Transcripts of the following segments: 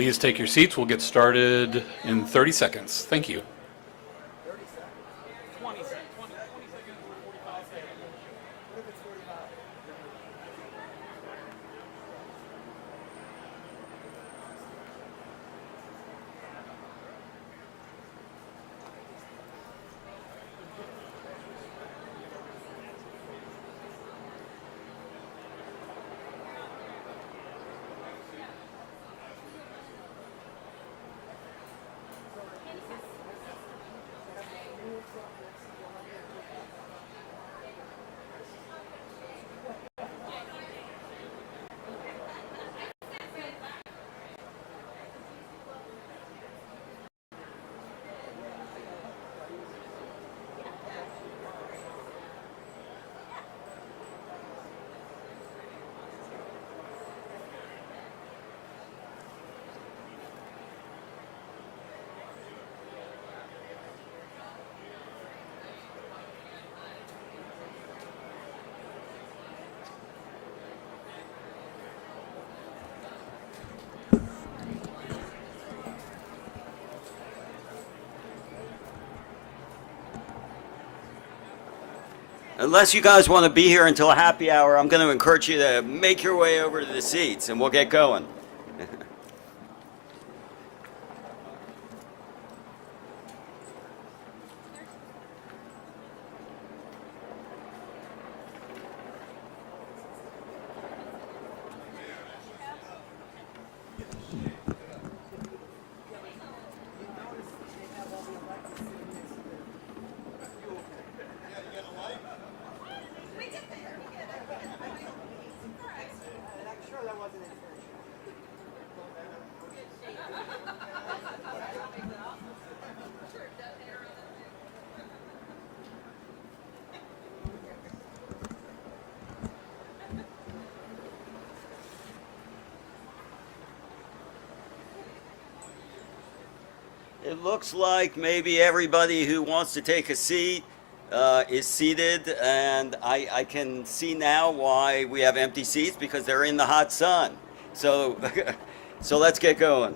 Please take your seats. We'll get started in 30 seconds. Thank you. Unless you guys want to be here until happy hour, I'm going to encourage you to make your way over to the seats and we'll get going. It looks like maybe everybody who wants to take a seat is seated, and I can see now why we have empty seats, because they're in the hot sun. So, so let's get going.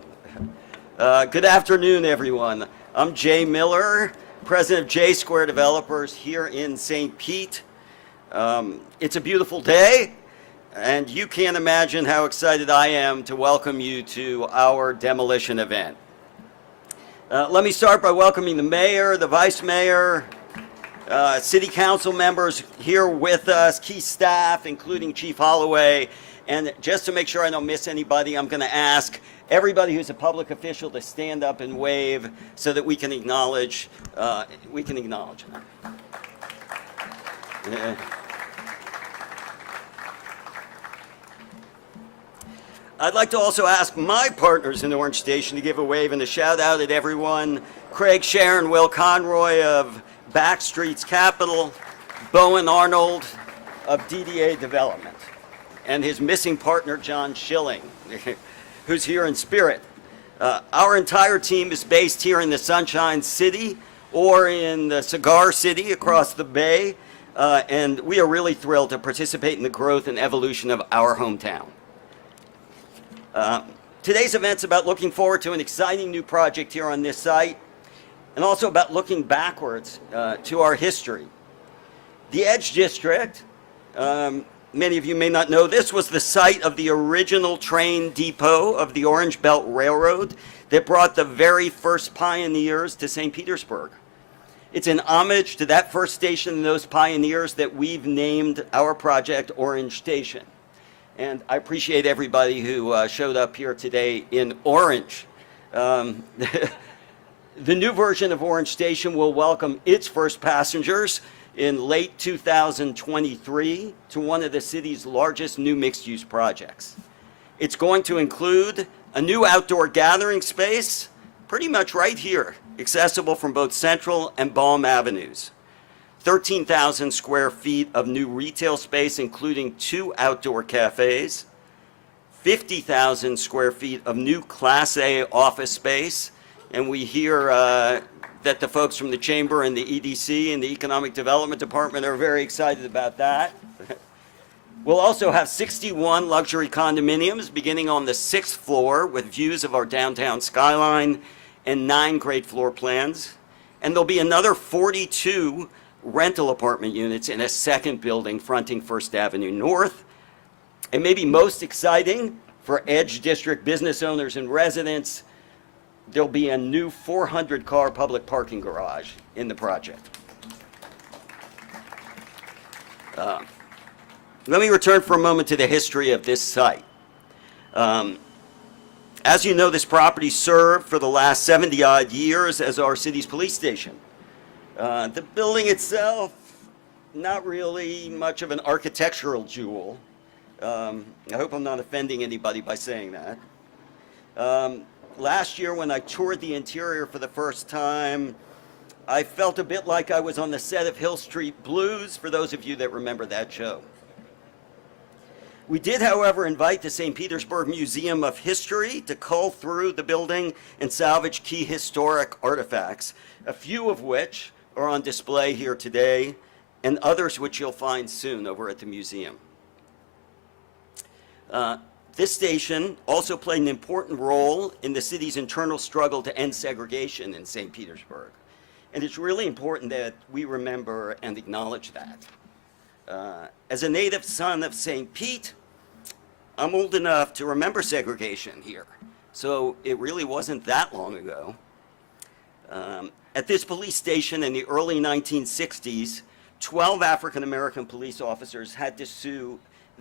Good afternoon, everyone. I'm Jay Miller, president of J Square Developers here in St. Pete. It's a beautiful day, and you can't imagine how excited I am to welcome you to our demolition event. Let me start by welcoming the mayor, the vice mayor, city council members here with us, key staff, including Chief Holloway. And just to make sure I don't miss anybody, I'm going to ask everybody who's a public official to stand up and wave so that we can acknowledge them. I'd like to also ask my partners in Orange Station to give a wave and a shout out at everyone. Craig Sharon, Will Conroy of Backstreet's Capital, Bowen Arnold of DDA Development, and his missing partner, John Schilling, who's here in spirit. Our entire team is based here in the Sunshine City or in the Cigar City across the bay, and we are really thrilled to participate in the growth and evolution of our hometown. Today's event's about looking forward to an exciting new project here on this site, and also about looking backwards to our history. The Edge District, many of you may not know, this was the site of the original train depot of the Orange Belt Railroad that brought the very first pioneers to St. Petersburg. It's an homage to that first station and those pioneers that we've named our project Orange Station. And I appreciate everybody who showed up here today in orange. The new version of Orange Station will welcome its first passengers in late 2023 to one of the city's largest new mixed-use projects. It's going to include a new outdoor gathering space, pretty much right here, accessible from both Central and Balm Avenues. 13,000 square feet of new retail space, including 2 outdoor cafes, 50,000 square feet of new Class A office space, and we hear that the folks from the Chamber and the EDC and the Economic Development Department are very excited about that. We'll also have 61 luxury condominiums beginning on the 6th floor with views of our downtown skyline and 9 great floor plans. And there'll be another 42 rental apartment units in a second building fronting First Avenue North. And maybe most exciting for Edge District business owners and residents, there'll be a new 400-car public parking garage in the project. Let me return for a moment to the history of this site. As you know, this property served for the last 70-odd years as our city's police station. The building itself, not really much of an architectural jewel. I hope I'm not offending anybody by saying that. Last year when I toured the interior for the first time, I felt a bit like I was on the set of Hill Street Blues, for those of you that remember that show. We did, however, invite the St. Petersburg Museum of History to cull through the building and salvage key historic artifacts, a few of which are on display here today, and others which you'll find soon over at the museum. This station also played an important role in the city's internal struggle to end segregation in St. Petersburg. And it's really important that we remember and acknowledge that. As a native son of St. Pete, I'm old enough to remember segregation here. So it really wasn't that long ago. At this police station in the early 1960s, 12 African-American police officers had to sue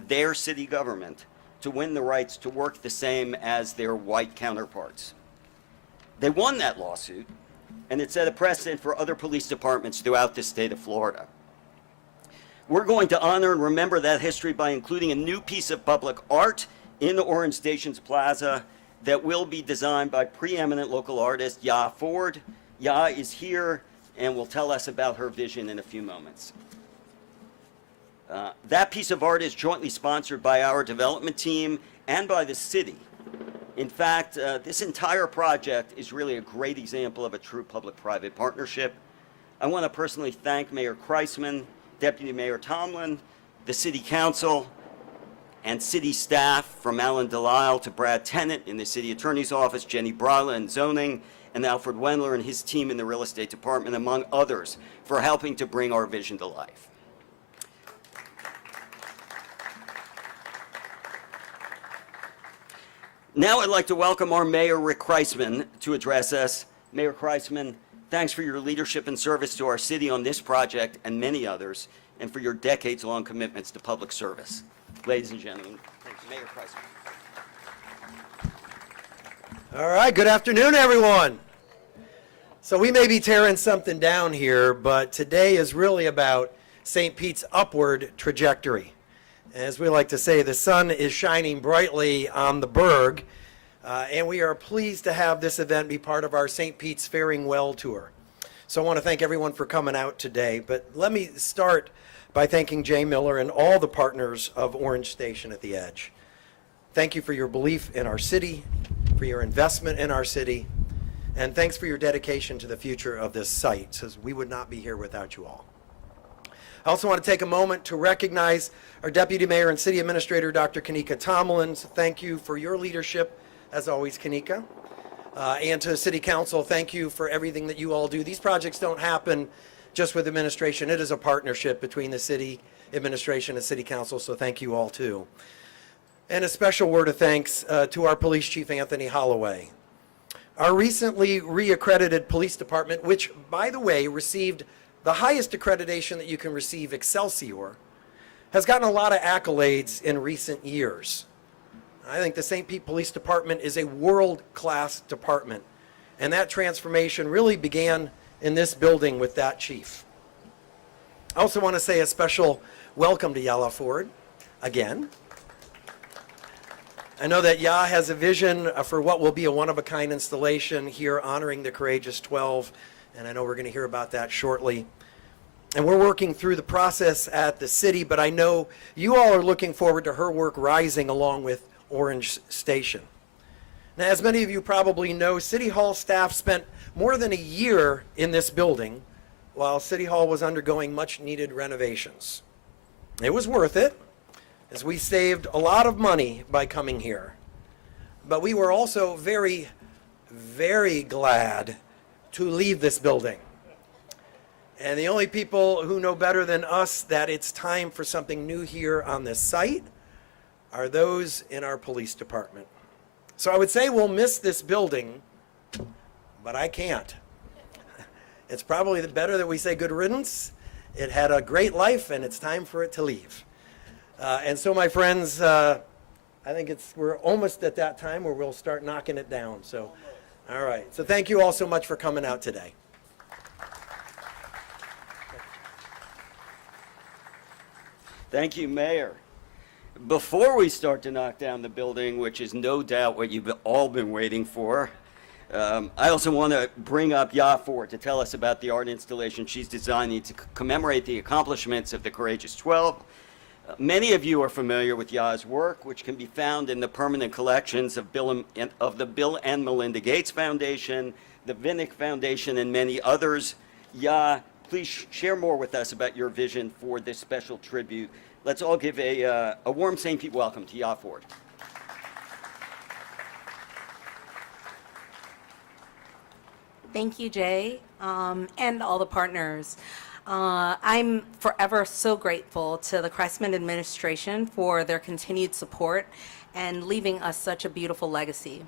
their city government to win the rights to work the same as their white counterparts. They won that lawsuit, and it set a precedent for other police departments throughout the state of Florida. We're going to honor and remember that history by including a new piece of public art in Orange Station's plaza that will be designed by preeminent local artist Ya Ford. Ya is here and will tell us about her vision in a few moments. That piece of art is jointly sponsored by our development team and by the city. In fact, this entire project is really a great example of a true public-private partnership. I want to personally thank Mayor Kreisman, Deputy Mayor Tomlin, the City Council, and city staff from Alan Delisle to Brad Tennant in the City Attorney's Office, Jenny Brala in zoning, and Alfred Wendler and his team in the Real Estate Department, among others, for helping to bring our vision to life. Now I'd like to welcome our Mayor, Rick Kreisman, to address us. Mayor Kreisman, thanks for your leadership and service to our city on this project and many others, and for your decades-long commitments to public service. Ladies and gentlemen, Mayor Kreisman. All right, good afternoon, everyone. So we may be tearing something down here, but today is really about St. Pete's upward trajectory. As we like to say, the sun is shining brightly on the burg, and we are pleased to have this event be part of our St. Pete's Faring Well tour. So I want to thank everyone for coming out today, but let me start by thanking Jay Miller and all the partners of Orange Station at the Edge. Thank you for your belief in our city, for your investment in our city, and thanks for your dedication to the future of this site, since we would not be here without you all. I also want to take a moment to recognize our Deputy Mayor and City Administrator, Dr. Kanika Tomlin. Thank you for your leadership, as always, Kanika. And to the City Council, thank you for everything that you all do. These projects don't happen just with administration. It is a partnership between the City Administration and City Council, so thank you all too. And a special word of thanks to our Police Chief, Anthony Holloway. Our recently reaccredited police department, which, by the way, received the highest accreditation that you can receive, Excelsior, has gotten a lot of accolades in recent years. I think the St. Pete Police Department is a world-class department, and that transformation really began in this building with that chief. I also want to say a special welcome to Yala Ford again. I know that Ya has a vision for what will be a one-of-a-kind installation here honoring the Courageous 12, and I know we're going to hear about that shortly. And we're working through the process at the city, but I know you all are looking forward to her work rising along with Orange Station. Now, as many of you probably know, City Hall staff spent more than a year in this building while City Hall was undergoing much-needed renovations. It was worth it. as we saved a lot of money by coming here. But we were also very, very glad to leave this building. And the only people who know better than us that it's time for something new here on this site are those in our police department. So I would say we'll miss this building, but I can't. It's probably better that we say good riddance. It had a great life, and it's time for it to leave. And so, my friends, I think we're almost at that time where we'll start knocking it down. So, all right. So thank you all so much for coming out today. Thank you, Mayor. Before we start to knock down the building, which is no doubt what you've all been waiting for, I also want to bring up Ya Ford to tell us about the art installation she's designing to commemorate the accomplishments of the Courageous 12. Many of you are familiar with Ya's work, which can be found in the permanent collections of the Bill and Melinda Gates Foundation, the Vinnick Foundation, and many others. Ya, please share more with us about your vision for this special tribute. Let's all give a warm St. Pete welcome to Ya Ford. Thank you, Jay, and all the partners. I'm forever so grateful to the Kreisman administration for their continued support and leaving us such a beautiful legacy.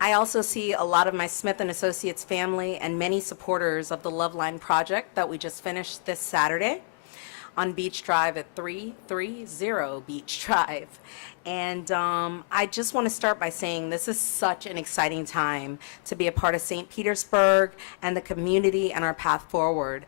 I also see a lot of my Smith & Associates family and many supporters of the Loveline project that we just finished this Saturday on Beach Drive at 330 Beach Drive. And I just want to start by saying this is such an exciting time to be a part of St. Petersburg and the community and our path forward.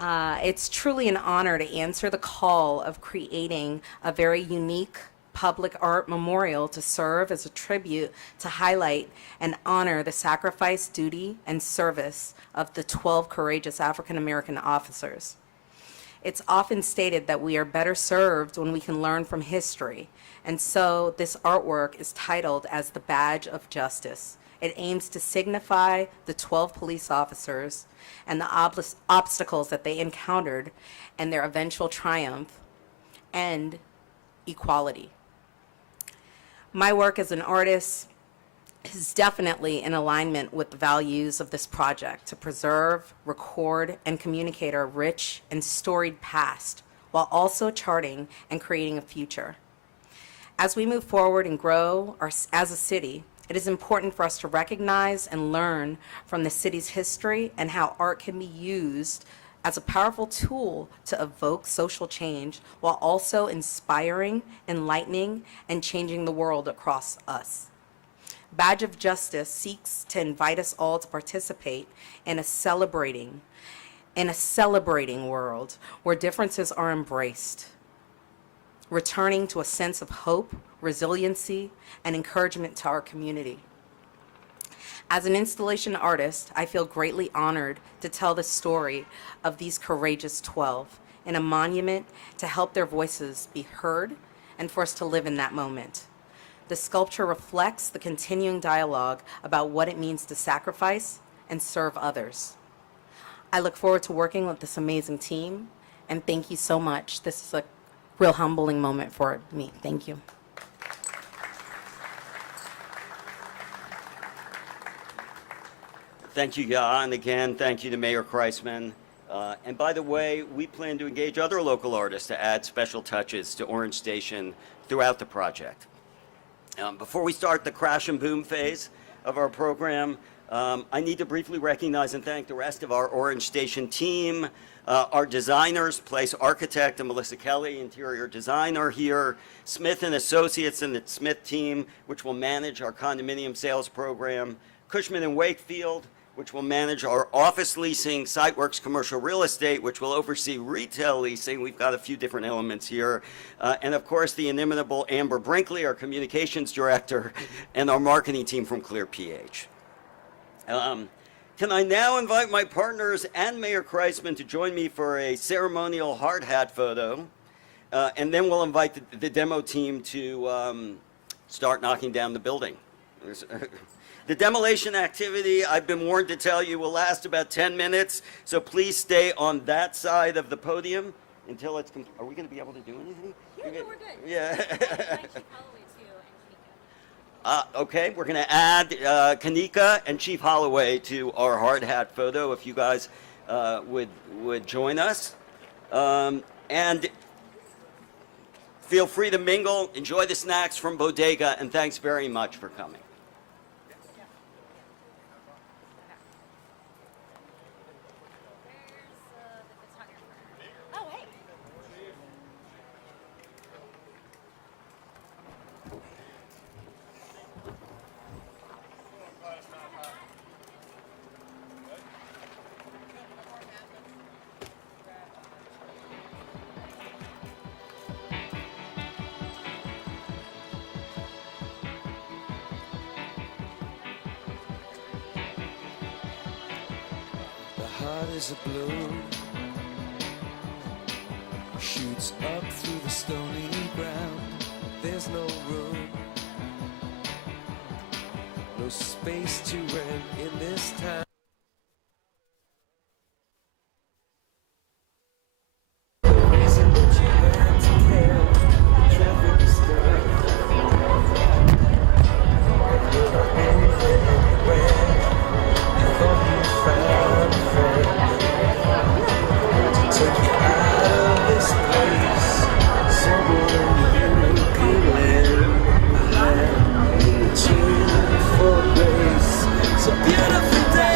It's truly an honor to answer the call of creating a very unique public art memorial to serve as a tribute to highlight and honor the sacrifice, duty, and service of the 12 courageous African American officers. It's often stated that we are better served when we can learn from history, and so this artwork is titled as the Badge of Justice. It aims to signify the 12 police officers and the obstacles that they encountered and their eventual triumph and equality. My work as an artist is definitely in alignment with the values of this project to preserve, record, and communicate our rich and storied past while also charting and creating a future. As we move forward and grow as a city, it is important for us to recognize and learn from the city's history and how art can be used as a powerful tool to evoke social change while also inspiring, enlightening, and changing the world across us. Badge of Justice seeks to invite us all to participate in a celebrating world where differences are embraced, returning to a sense of hope, resiliency, and encouragement to our community. As an installation artist, I feel greatly honored to tell the story of these courageous 12 in a monument to help their voices be heard and for us to live in that moment. The sculpture reflects the continuing dialogue about what it means to sacrifice and serve others. I look forward to working with this amazing team, and thank you so much. This is a real humbling moment for me. Thank you. Thank you, Ya, and again, thank you to Mayor Kreisman. And by the way, we plan to engage other local artists to add special touches to Orange Station throughout the project. Before we start the crash and boom phase of our program, I need to briefly recognize and thank the rest of our Orange Station team, our designers, place architect and Melissa Kelly, interior designer here, Smith & Associates and the Smith team, which will manage our condominium sales program, Cushman & Wakefield, which will manage our office leasing, SiteWorks Commercial Real Estate, which will oversee retail leasing. We've got a few different elements here. And of course, the inimitable Amber Brinkley, our communications director, and our marketing team from Clear PH. Can I now invite my partners and Mayor Kreisman to join me for a ceremonial hard hat photo? And then we'll invite the demo team to start knocking down the building. The demolition activity, I've been warned to tell you, will last about 10 minutes, so please stay on that side of the podium until it's, are we going to be able to do anything? Yeah, no, we're good. Yeah. Like Chief Holloway too, and Kanika. Okay, we're going to add Kanika and Chief Holloway to our hard hat photo if you guys would join us. And feel free to mingle, enjoy the snacks from Bodega, and thanks very much for coming. Where's the photographer? Oh, hey. The heart is a balloon, shoots up through the stony ground. There's no room, no space to rent in this town. The reason that you had to care, traffic is take you out of this place, somewhere you could land, reaching for grace. It's a beautiful day.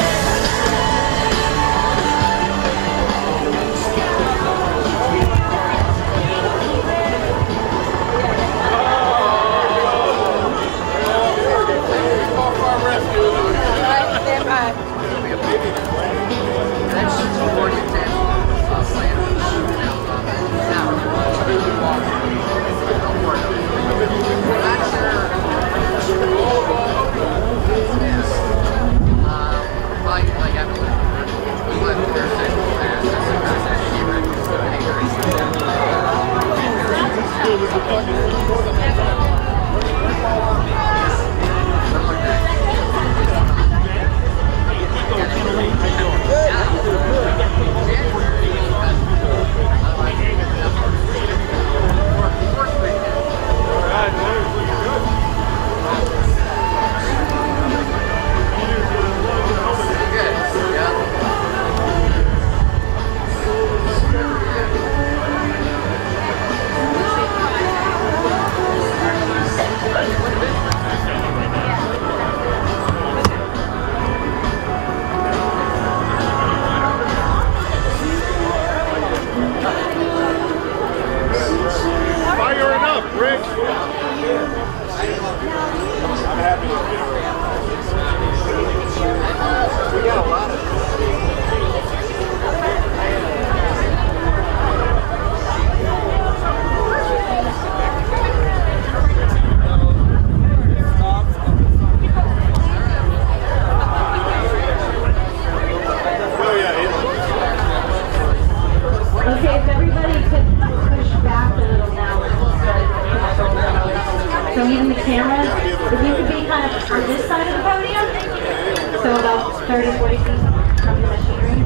Okay, if everybody could push back a little now, we'll start. So even the cameras, if you could be kind of on this side of the podium, so about 30, 40 feet from the machinery.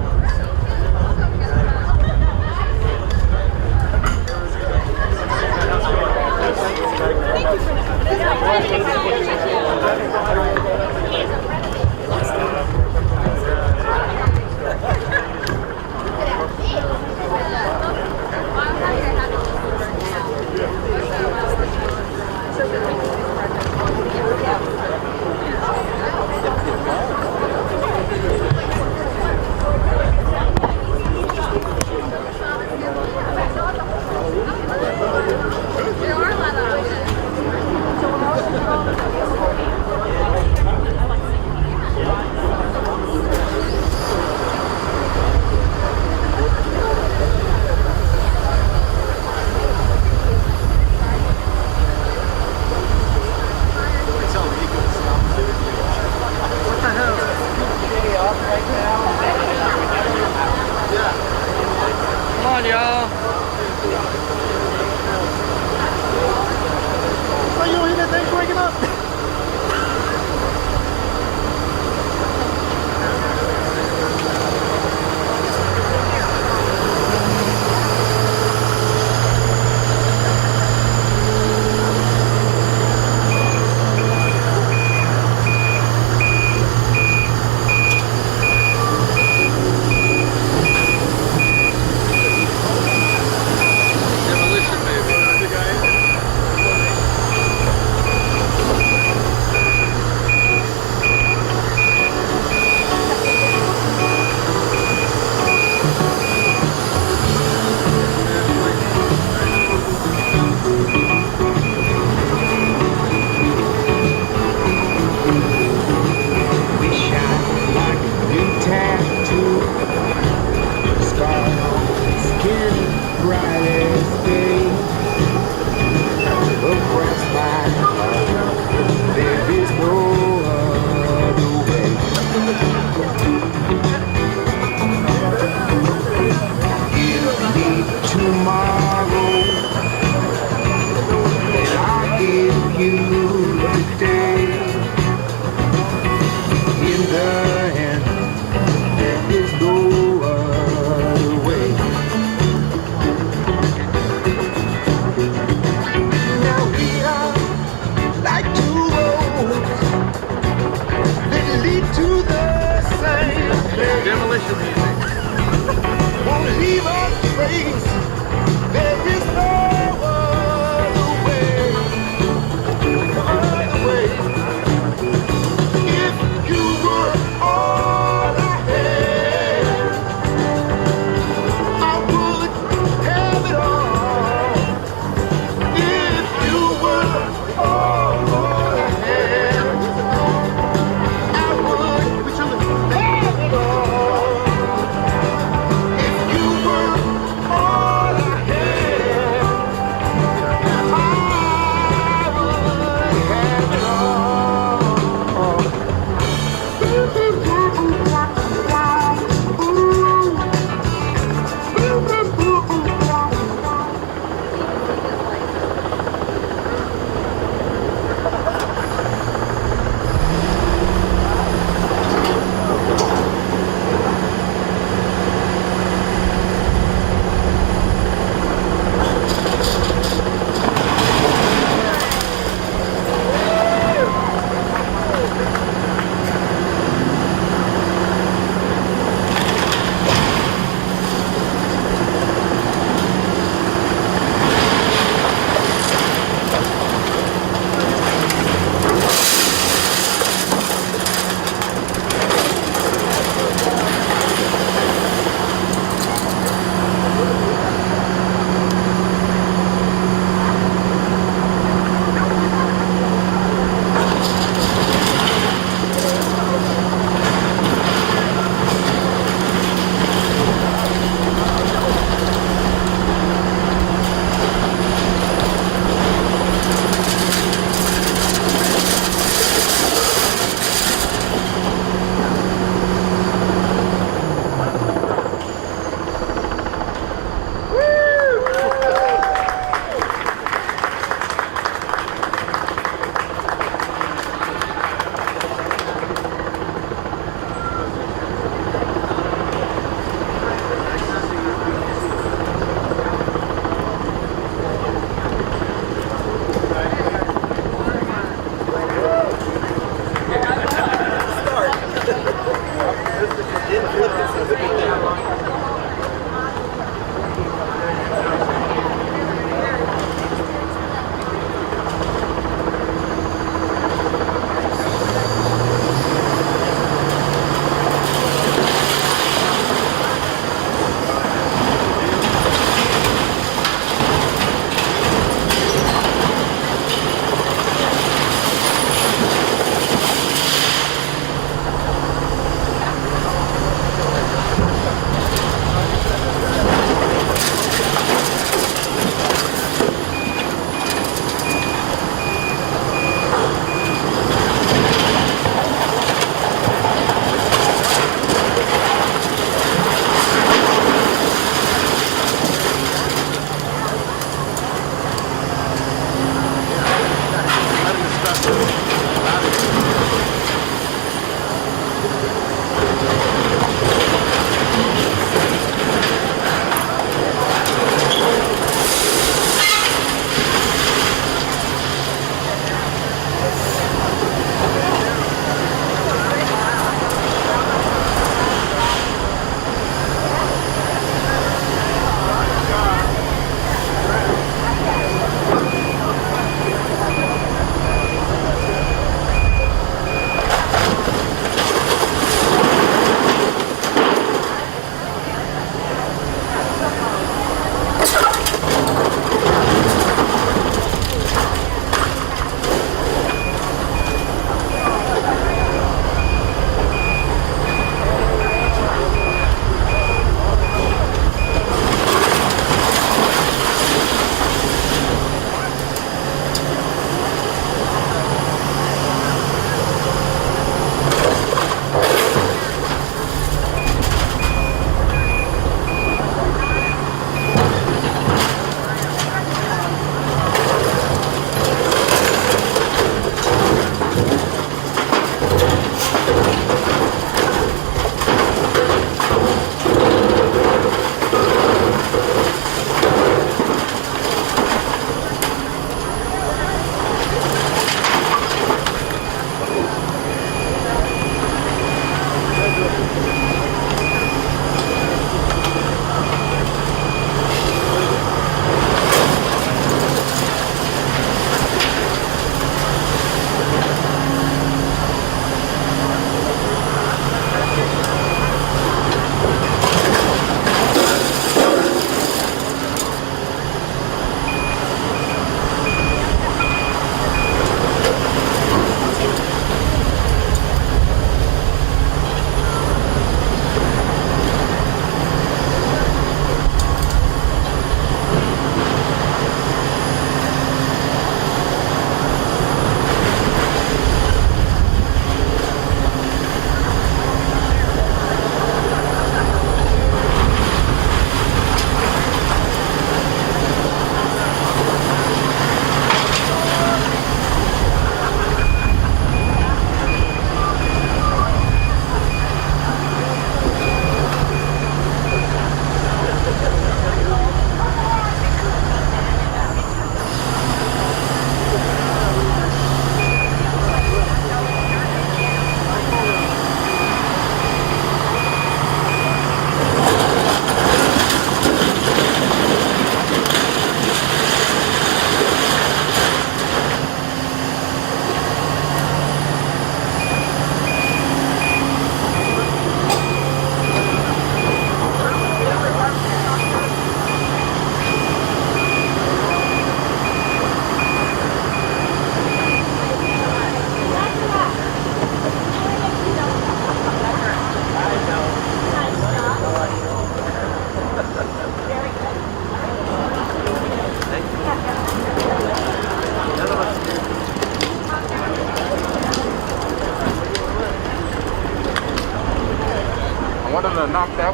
tomorrow, and I'll give you today. In the end, there is no other way. Now we are like two roads that lead to the same place. Demolition music. Won't leave a trace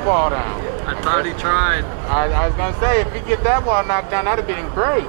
that wall down. I thought he tried. I was gonna say, if he get that wall knocked down, that'd have been great.